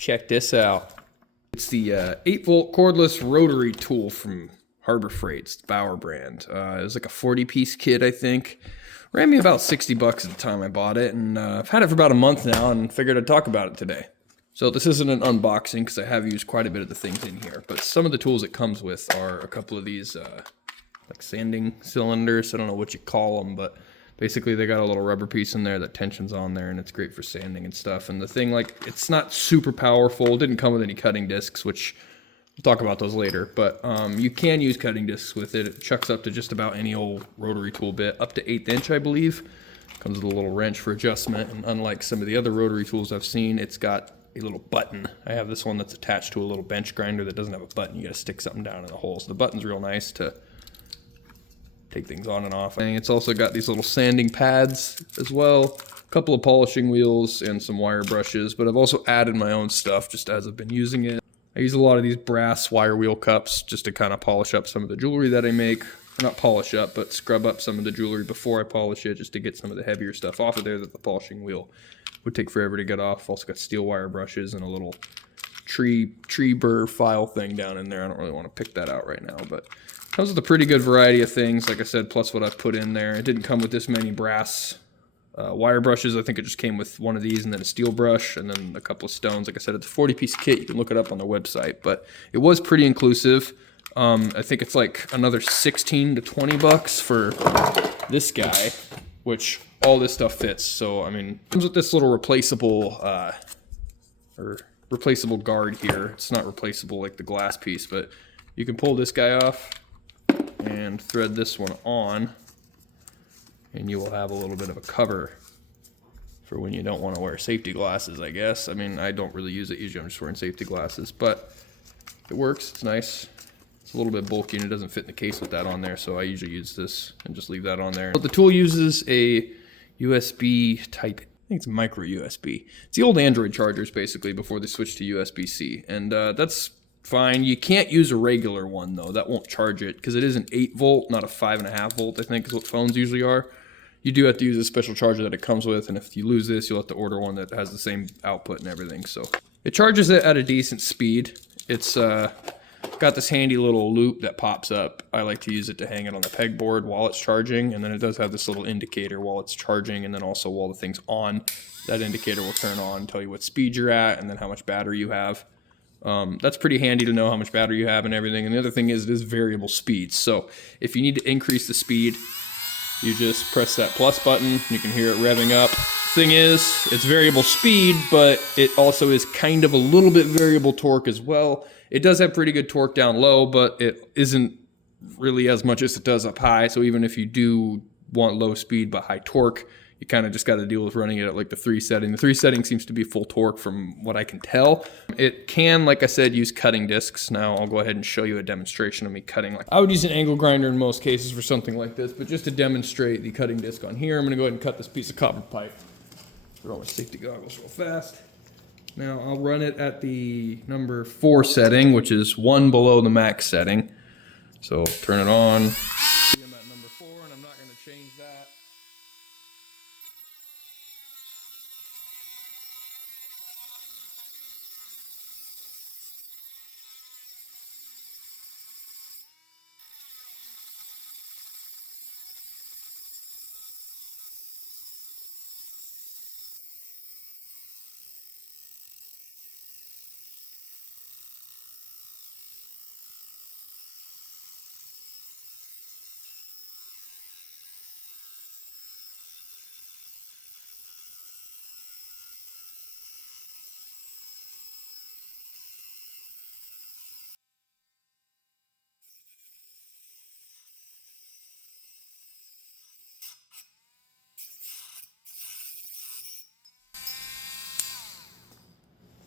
Check this out. It's the 8-volt cordless rotary tool from Harbor Freight. It's the Bauer brand. It was like a 40-piece kit, I think. Ran me about 60 bucks at the time I bought it, and I've had it for about a month now and figured I'd talk about it today. So this isn't an unboxing because I have used quite a bit of the things in here, but some of the tools it comes with are a couple of these like sanding cylinders. I don't know what you call them, but basically they got a little rubber piece in there that tensions on there, and it's great for sanding and stuff. And the thing, like, it's not super powerful. It didn't come with any cutting discs, which we'll talk about those later, but you can use cutting discs with it. It chucks up to just about any old rotary tool bit, up to 1/8 inch, I believe. Comes with a little wrench for adjustment, and unlike some of the other rotary tools I've seen, it's got a little button. I have this one that's attached to a little bench grinder that doesn't have a button. You gotta stick something down in the hole. So the button's real nice to take things on and off. And it's also got these little sanding pads as well, a couple of polishing wheels and some wire brushes, but I've also added my own stuff just as I've been using it. I use a lot of these brass wire wheel cups just to kind of polish up some of the jewelry that I make. Not polish up, but scrub up some of the jewelry before I polish it, just to get some of the heavier stuff off of there that the polishing wheel would take forever to get off. Also got steel wire brushes and a little tree burr file thing down in there. I don't really want to pick that out right now, but comes with a pretty good variety of things, like I said, plus what I've put in there. It didn't come with this many brass wire brushes. I think it just came with one of these and then a steel brush and then a couple of stones. Like I said, it's a 40-piece kit. You can look it up on the website, but it was pretty inclusive. I think it's like another 16 to 20 bucks for this guy, which all this stuff fits. So, I mean, it comes with this little replaceable guard here. It's not replaceable like the glass piece, but you can pull this guy off and thread this one on, and you will have a little bit of a cover for when you don't want to wear safety glasses, I guess. I mean, I don't really use it. Usually I'm just wearing safety glasses, but it works. It's nice. It's a little bit bulky and it doesn't fit in the case with that on there, so I usually use this and just leave that on there. But the tool uses a USB type, I think it's micro USB. It's the old Android chargers basically before they switched to USB-C, and that's fine. You can't use a regular one though. That won't charge it because it is an 8-volt, not a 5.5 volt, I think is what phones usually are. You do have to use a special charger that it comes with, and if you lose this, you'll have to order one that has the same output and everything. So it charges it at a decent speed. It's got this handy little loop that pops up. I like to use it to hang it on the pegboard while it's charging, and then it does have this little indicator while it's charging, and then also while the thing's on, that indicator will turn on, tell you what speed you're at, and then how much battery you have. That's pretty handy to know how much battery you have and everything. And the other thing is it is variable speeds. So if you need to increase the speed, you just press that plus button. You can hear it revving up. Thing is, it's variable speed, but it also is kind of a little bit variable torque as well. It does have pretty good torque down low, but it isn't really as much as it does up high. So even if you do want low speed but high torque, you kind of just got to deal with running it at like the 3 setting. The 3 setting seems to be full torque from what I can tell. It can, like I said, use cutting discs. Now I'll go ahead and show you a demonstration of me cutting. I would use an angle grinder in most cases for something like this, but just to demonstrate the cutting disc on here, I'm going to go ahead and cut this piece of copper pipe. Put on my safety goggles real fast. Now I'll run it at the number 4 setting, which is 1 below the max setting. So turn it on. See, I'm at number 4, and I'm not going to change that.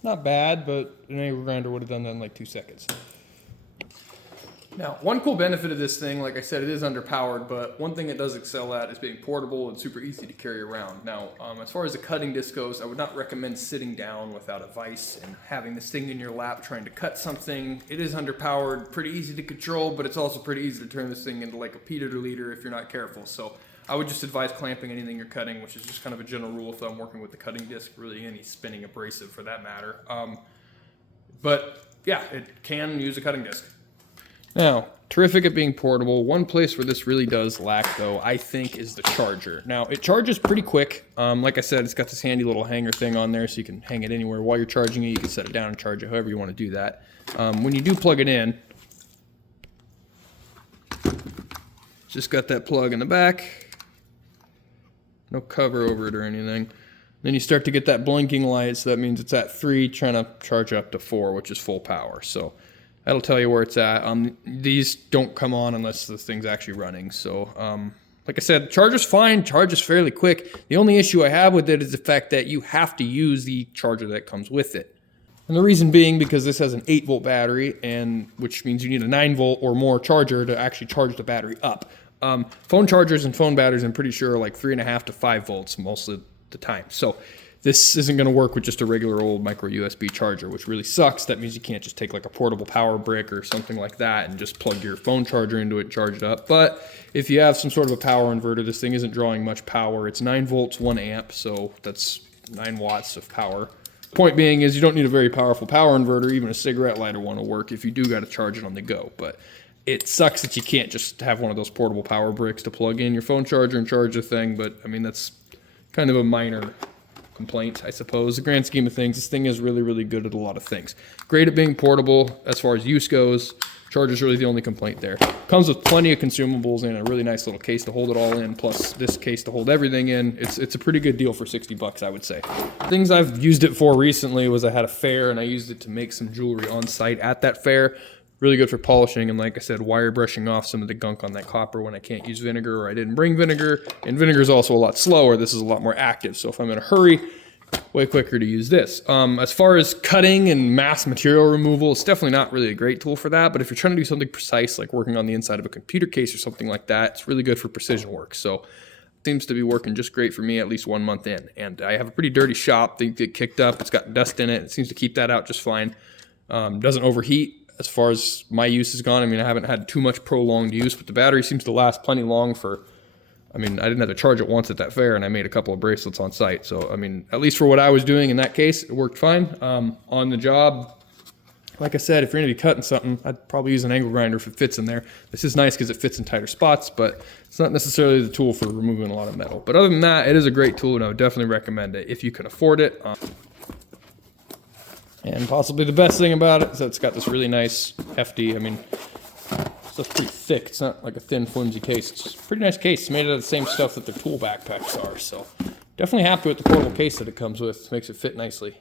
Not bad, but an angle grinder would have done that in like 2 seconds. Now, one cool benefit of this thing, like I said, it is underpowered, but one thing it does excel at is being portable and super easy to carry around. Now, as far as the cutting disc goes, I would not recommend sitting down without a vise and having this thing in your lap trying to cut something. It is underpowered, pretty easy to control, but it's also pretty easy to turn this thing into like a peanut liter if you're not careful. So I would just advise clamping anything you're cutting, which is just kind of a general rule of thumb working with the cutting disc, really any spinning abrasive for that matter. But yeah, it can use a cutting disc. Now, terrific at being portable. One place where this really does lack, though, I think, is the charger. Now, it charges pretty quick. Like I said, it's got this handy little hanger thing on there, so you can hang it anywhere while you're charging it. You can set it down and charge it however you want to do that. When you do plug it in, just got that plug in the back. No cover over it or anything. Then you start to get that blinking light, so that means it's at 3, trying to charge up to 4, which is full power. So that'll tell you where it's at. These don't come on unless the thing's actually running. So, like I said, charger's fine. Charges fairly quick. The only issue I have with it is the fact that you have to use the charger that comes with it. And the reason being because this has an 8-volt battery, and which means you need a 9-volt or more charger to actually charge the battery up. Phone chargers and phone batteries, I'm pretty sure, are like 3.5 to 5 volts most of the time. So this isn't going to work with just a regular old micro USB charger, which really sucks. That means you can't just take like a portable power brick or something like that and just plug your phone charger into it and charge it up. But if you have some sort of a power inverter, this thing isn't drawing much power. It's 9 volts, 1 amp, so that's 9 watts of power. Point being is you don't need a very powerful power inverter. Even a cigarette lighter one will work if you do got to charge it on the go. But it sucks that you can't just have one of those portable power bricks to plug in your phone charger and charge the thing. But I mean, that's kind of a minor complaint, I suppose. The grand scheme of things, this thing is really, really good at a lot of things. Great at being portable as far as use goes. Charger's really the only complaint there. Comes with plenty of consumables and a really nice little case to hold it all in, plus this case to hold everything in. It's a pretty good deal for 60 bucks, I would say. Things I've used it for recently was I had a fair and I used it to make some jewelry on site at that fair. Really good for polishing and, like I said, wire brushing off some of the gunk on that copper when I can't use vinegar or I didn't bring vinegar. And vinegar is also a lot slower. This is a lot more active. So if I'm in a hurry, way quicker to use this. As far as cutting and mass material removal, it's definitely not really a great tool for that. But if you're trying to do something precise, like working on the inside of a computer case or something like that, it's really good for precision work. So it seems to be working just great for me at least 1 month in. And I have a pretty dirty shop. They get kicked up. It's got dust in it. It seems to keep that out just fine. Doesn't overheat. As far as my use has gone, I mean, I haven't had too much prolonged use, but the battery seems to last plenty long for, I mean, I didn't have to charge it once at that fair, and I made a couple of bracelets on site. So, I mean, at least for what I was doing in that case, it worked fine. On the job, like I said, if you're going to be cutting something, I'd probably use an angle grinder if it fits in there. This is nice because it fits in tighter spots, but it's not necessarily the tool for removing a lot of metal. But other than that, it is a great tool, and I would definitely recommend it if you can afford it. And possibly the best thing about it is that it's got this really nice, hefty, I mean, stuff's pretty thick. It's not like a thin, flimsy case. It's a pretty nice case. It's made out of the same stuff that their tool backpacks are. So definitely happy with the portable case that it comes with. Makes it fit nicely.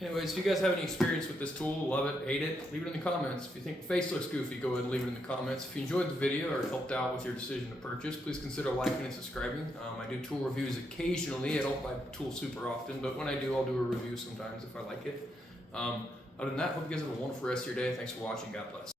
Anyways, if you guys have any experience with this tool, love it, hate it, leave it in the comments. If you think the face looks goofy, go ahead and leave it in the comments. If you enjoyed the video or helped out with your decision to purchase, please consider liking and subscribing. I do tool reviews occasionally. I don't buy tools super often, but when I do, I'll do a review sometimes if I like it. Other than that, hope you guys have a wonderful rest of your day. Thanks for watching. God bless.